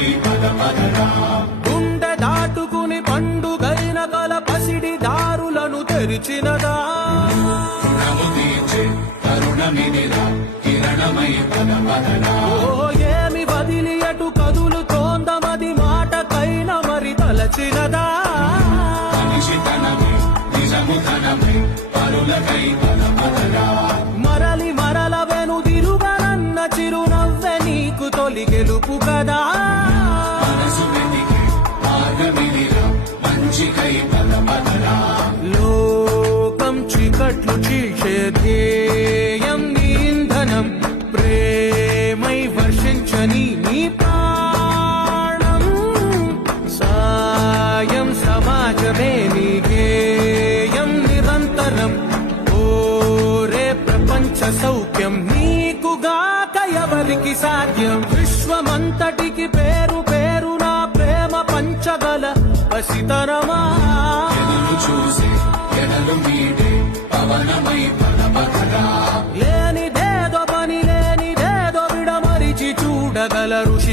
పరులకై పద పదరా గుండె దాటుకుని పండుగైన కల పసిడి దారులను తెరిచినదా రుణము తీర్చే కరుణమిదిరా కిరణమై పద పదరా ఓ ఏమి వదిలి అటు కదులుతోందమది మాటకైన మరి తలచినదా మనిషితనమే నిజముతనమే పరులకై పద పదరా మరలి మరల వెనుదిరుగనన్న చిరునవ్వె నీకు తొలి గెలుపు కదా మనసు వెతికే మార్గమిదిరా మంచికై పద పదరా లోకం చీకట్లు చీల్చే ధ్యేయం నీ ఇంధనం ప్రేమై వర్షించని నీ ప్రాణం సాయం సమాజమే నీ గేయం నిరంతరం ఓరే ప్రపంచ సౌఖ్యం నీకుగాక ఎవరికి సాధ్యం విశ్వమంతటికి పేరు పేరు నా ప్రేమ పంచగల పసితరమా ఎదురు చూసే ఎడలు మీడే పవనమై పద పదరా లేనిదేదో పని లేనిదేదో విడమరిచి చూడగల ఋషి